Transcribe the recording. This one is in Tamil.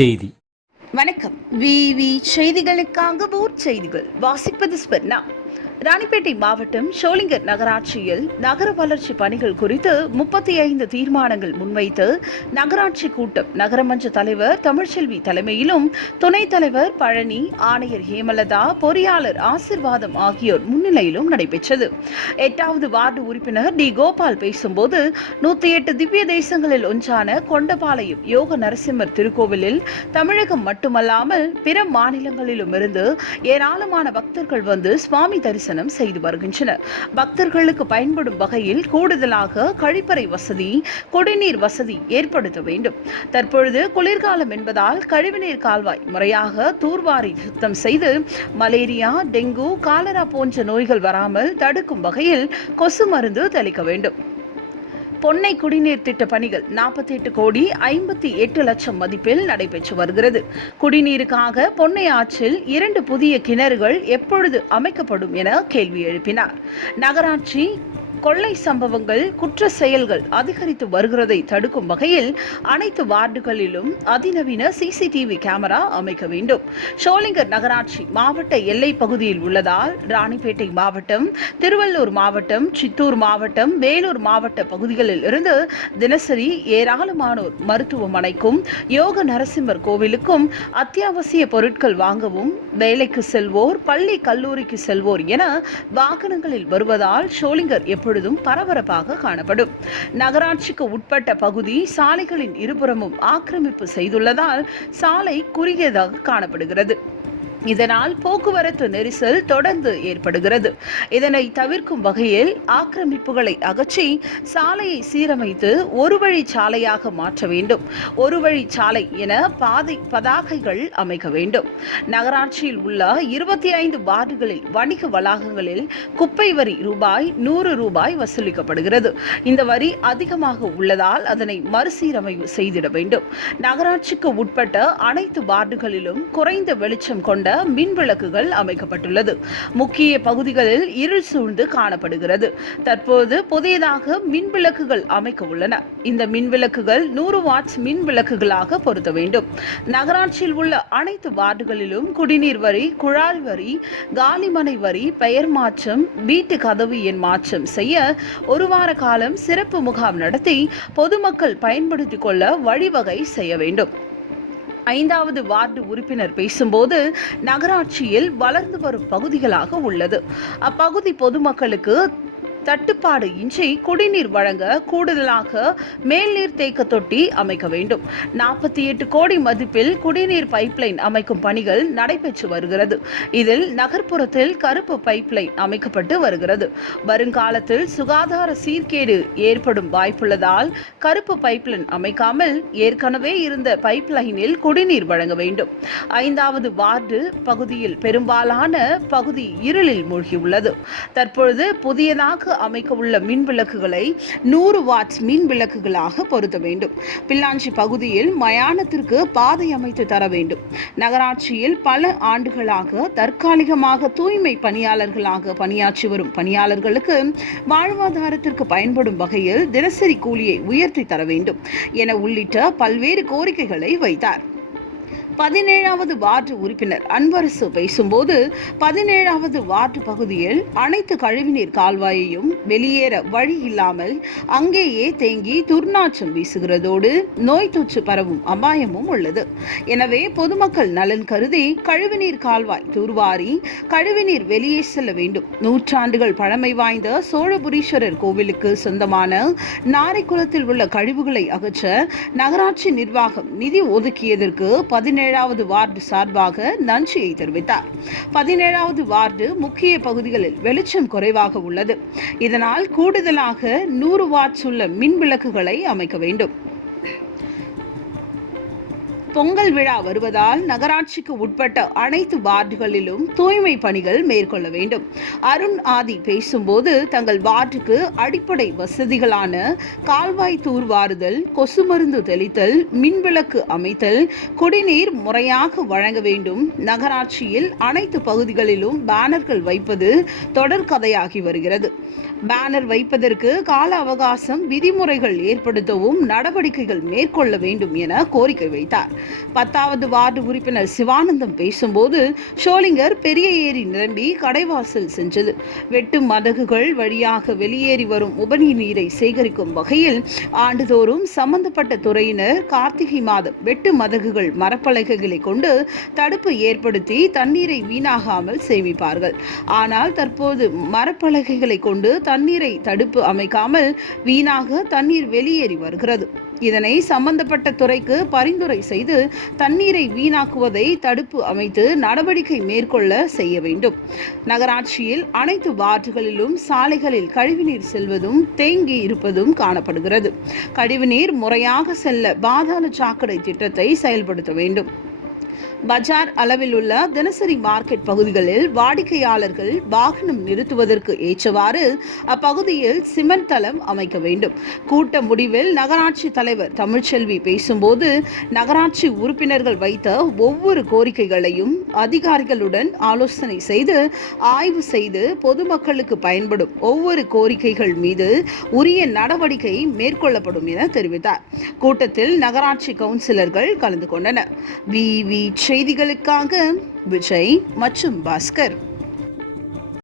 செய்தி. வணக்கம். விவி செய்திகளுக்காக ஊர் செய்திகள் வாசிப்பது ஸ்பெர்னா. ராணிப்பேட்டை மாவட்டம் ஷோலிங்கர் நகராட்சியில் நகர வளர்ச்சி பணிகள் குறித்து 35 தீர்மானங்கள் முன்வைத்து நகராட்சி கூட்டம் நகரமன்ற தலைவர் தமிழ்ச்செல்வி தலைமையிலும் துணைத் தலைவர் பழனி, ஆணையர் ஹேமலதா, பொறியாளர் ஆசிர்வாதம் ஆகியோர் முன்னிலையிலும் நடைபெற்றது. 8வது வார்டு உறுப்பினர் டி கோபால் பேசும்போது 108 திவ்ய தேசங்களில் ஒன்றான கொண்டபாளையம் யோக நரசிம்மர் திருக்கோவிலில் தமிழகம் மட்டுமல்லாமல் பிற மாநிலங்களிலும் இருந்து ஏராளமான பக்தர்கள் வந்து சுவாமி தரிசனம் செய்து வருகின்றனர். பக்தர்களுக்கு பயன்படும் வகையில் கூடுதலாக கழிப்பறை வசதி, குடிநீர் வசதி ஏற்படுத்த வேண்டும். தற்பொழுது குளிர்காலம் என்பதால் கழிவுநீர் கால்வாய் முறையாக தூர்வாரி சுத்தம் செய்து மலேரியா, டெங்கு, காலரா போன்ற நோய்கள் வராமல் தடுக்கும் வகையில் கொசு மருந்து தெளிக்க வேண்டும். பொன்னை குடிநீர் திட்ட பணிகள் 48 கோடி 58 லட்சம் மதிப்பில் நடைபெற்று வருகிறது. குடிநீருக்காக பொன்னை ஆற்றில் 2 புதிய கிணறுகள் எப்பொழுது அமைக்கப்படும் என கேள்வி எழுப்பினார். நகராட்சி கொள்ளை சம்பவங்கள், குற்ற செயல்கள் அதிகரித்து வருகிறதை தடுக்கும் வகையில் அனைத்து வார்டுகளிலும் அதிநவீன சிசிடிவி கேமரா அமைக்க வேண்டும். ஷோலிங்கர் நகராட்சி மாவட்ட எல்லை பகுதியில் உள்ளதால் ராணிப்பேட்டை மாவட்டம், திருவள்ளூர் மாவட்டம், சித்தூர் மாவட்டம், வேலூர் மாவட்ட பகுதிகளில் இருந்து தினசரி ஏராளமானோர் மருத்துவமனைக்கும் யோக நரசிம்மர் கோவிலுக்கும் அத்தியாவசிய பொருட்கள் வாங்கவும், வேலைக்கு செல்வோர், பள்ளி கல்லூரிக்கு செல்வோர் என வாகனங்களில் வருவதால் ஷோலிங்கர் எப்பொழுதும் பரபரப்பாக காணப்படும். நகராட்சிக்கு உட்பட்ட பகுதி சாலைகளின் இருபுறமும் ஆக்கிரமிப்பு செய்துள்ளதால் சாலை குறுகியதாக காணப்படுகிறது. இதனால் போக்குவரத்து நெரிசல் தொடர்ந்து ஏற்படுகிறது. இதனை தவிர்க்கும் வகையில் ஆக்கிரமிப்புகளை அகற்றி சாலையை சீரமைத்து ஒரு வழி சாலையாக மாற்ற வேண்டும். ஒரு வழி சாலை என பதாகைகள் அமைக்க வேண்டும். நகராட்சியில் உள்ள 25 வார்டுகளில் வணிக வளாகங்களில் குப்பை வரி ரூபாய் 100 வசூலிக்கப்படுகிறது. இந்த வரி அதிகமாக உள்ளதால் அதனை மறுசீரமைப்பு செய்திட வேண்டும். நகராட்சிக்கு உட்பட்ட அனைத்து வார்டுகளிலும் குறைந்த வெளிச்சம் கொண்ட மின் விளக்குகள் அமைக்கப்பட்டுள்ளது. முக்கிய பகுதிகளில் இருள் சூழ்ந்து காணப்படுகிறது. தற்போது புதியதாக மின் விளக்குகள் அமைக்க உள்ளன. இந்த மின் விளக்குகள் 100 வாட்ஸ் மின் விளக்குகளாக பொருத்த வேண்டும். நகராட்சியில் உள்ள அனைத்து வார்டுகளிலும் குடிநீர் வரி, குழாய் வரி, காலிமனை வரி, பெயர் மாற்றம், வீட்டு கதவு எண் மாற்றம் செய்ய 1 வார காலம் சிறப்பு முகாம் நடத்தி பொதுமக்கள் பயன்படுத்திக் கொள்ள வழிவகை செய்ய வேண்டும். 5வது வார்டு உறுப்பினர் பேசும்போது நகராட்சியில் வளர்ந்து வரும் பகுதிகளாக உள்ளது. அப்பகுதி பொதுமக்களுக்கு தட்டுப்பாடு இன்றி குடிநீர் வழங்க கூடுதலாக மேல்நீர் தேக்க தொட்டி அமைக்க வேண்டும். 48 கோடி மதிப்பில் குடிநீர் பைப்லைன் அமைக்கும் பணிகள் நடைபெற்று வருகிறது. இதில் நகர்ப்புறத்தில் கருப்பு பைப்லைன் அமைக்கப்பட்டு வருகிறது. வருங்காலத்தில் சுகாதார சீர்கேடு ஏற்படும் வாய்ப்புள்ளதால் கருப்பு பைப்லைன் அமைக்காமல் ஏற்கனவே இருந்த பைப்லைனில் குடிநீர் வழங்க வேண்டும். 5வது வார்டு பகுதியில் பெரும்பாலான பகுதி இருளில் மூழ்கியுள்ளது. தற்பொழுது புதியதாக அமைக்க உள்ள மின் விளக்குகளை 100 வாட்ஸ் மின் விளக்குகளாக பொருத்த வேண்டும். பில்லாஞ்சி பகுதியில் மயானத்திற்கு பாதை அமைத்து தர வேண்டும். நகராட்சியில் பல ஆண்டுகளாக தற்காலிகமாக தூய்மை பணியாளர்களாக பணியாற்றி வரும் பணியாளர்களுக்கு வாழ்வாதாரத்திற்கு பயன்படும் வகையில் தினசரி கூலியை உயர்த்தி தர வேண்டும் என உள்ளிட்ட பல்வேறு கோரிக்கைகளை வைத்தார். 17வது வார்டு உறுப்பினர் அன்பரசு பேசும்போது 17வது வார்டு பகுதியில் அனைத்து கழிவுநீர் கால்வாயையும் வெளியேற வழி இல்லாமல் அங்கேயே தேங்கி துர்நாற்றம் வீசுகிறதோடு நோய் தொற்று பரவும் அபாயமும் உள்ளது. எனவே பொதுமக்கள் நலன் கருதி கழிவுநீர் கால்வாய் தூர்வாரி கழிவுநீர் வெளியே செல்ல வேண்டும். நூற்றாண்டுகள் பழமை வாய்ந்த சோழபுரீஸ்வரர் கோவிலுக்கு சொந்தமான நாரைக்குளத்தில் உள்ள கழிவுகளை அகற்ற நகராட்சி நிர்வாகம் நிதி ஒதுக்கியதற்கு 17வது வார்டு சார்பாக நன்றியை தெரிவித்தார். 17வது வார்டு முக்கிய பகுதிகளில் வெளிச்சம் குறைவாக உள்ளது. இதனால் கூடுதலாக 100 வாட்ஸ் உள்ள மின் விளக்குகளை அமைக்க வேண்டும். பொங்கல் விழா வருவதால் நகராட்சிக்கு உட்பட்ட அனைத்து வார்டுகளிலும் தூய்மை பணிகள் மேற்கொள்ள வேண்டும். அருண் ஆதி பேசும்போது தங்கள் வார்டுக்கு அடிப்படை வசதிகளான கால்வாய் தூர்வாறுதல், கொசு மருந்து தெளித்தல், மின்விளக்கு அமைத்தல், குடிநீர் முறையாக வழங்க வேண்டும். நகராட்சியில் அனைத்து பகுதிகளிலும் பேனர்கள் வைப்பது தொடர்கதையாகி வருகிறது. பேனர் வைப்பதற்கு கால அவகாசம், விதிமுறைகள் ஏற்படுத்தவும் நடவடிக்கைகள் மேற்கொள்ள வேண்டும் என கோரிக்கை வைத்தார். 10வது வார்டு உறுப்பினர் சிவானந்தம் பேசும்போது, ஷோலிங்கர் பெரிய ஏரி நிரம்பி கடைவாசல் சென்றது. வெட்டு மதகுகள் வழியாக வெளியேறி வரும் உபரி நீரை சேகரிக்கும் வகையில் ஆண்டுதோறும் சம்பந்தப்பட்ட துறையினர் கார்த்திகை மாதம் வெட்டு மதகுகள் மரப்பலகைகளை கொண்டு தடுப்பு ஏற்படுத்தி தண்ணீரை வீணாகாமல் சேமிப்பார்கள். ஆனால் தற்போது மரப்பலகைகளை கொண்டு தண்ணீரை தடுப்பு அமைக்காமல் வீணாக தண்ணீர் வெளியேறி வருகிறது. இதனை சம்பந்தப்பட்ட துறைக்கு பரிந்துரை செய்து தண்ணீரை வீணாக்குவதை தடுப்பு அமைத்து நடவடிக்கை மேற்கொள்ள செய்ய வேண்டும். நகராட்சியில் அனைத்து வார்டுகளிலும் சாலைகளில் கழிவுநீர் செல்வதும் தேங்கி இருப்பதும் காணப்படுகிறது. கழிவுநீர் முறையாக செல்ல பாதாள சாக்கடை திட்டத்தை செயல்படுத்த வேண்டும். பஜார் அளவில் உள்ள தினசரி மார்க்கெட் பகுதிகளில் வாடிக்கையாளர்கள் வாகனம் நிறுத்துவதற்கு ஏற்றவாறு அப்பகுதியில் சிமெண்ட் தளம் அமைக்க வேண்டும். கூட்ட முடிவில் நகராட்சி தலைவர் தமிழ்ச்செல்வி பேசும்போது, நகராட்சி உறுப்பினர்கள் வைத்த ஒவ்வொரு கோரிக்கைகளையும் அதிகாரிகளுடன் ஆலோசனை செய்து ஆய்வு செய்து பொதுமக்களுக்கு பயன்படும் ஒவ்வொரு கோரிக்கைகள் மீது உரிய நடவடிக்கை மேற்கொள்ளப்படும் என தெரிவித்தார். கூட்டத்தில் நகராட்சி கவுன்சிலர்கள் கலந்து கொண்டனர். செய்திகளுக்காக விஜய் மற்றும் பாஸ்கர்.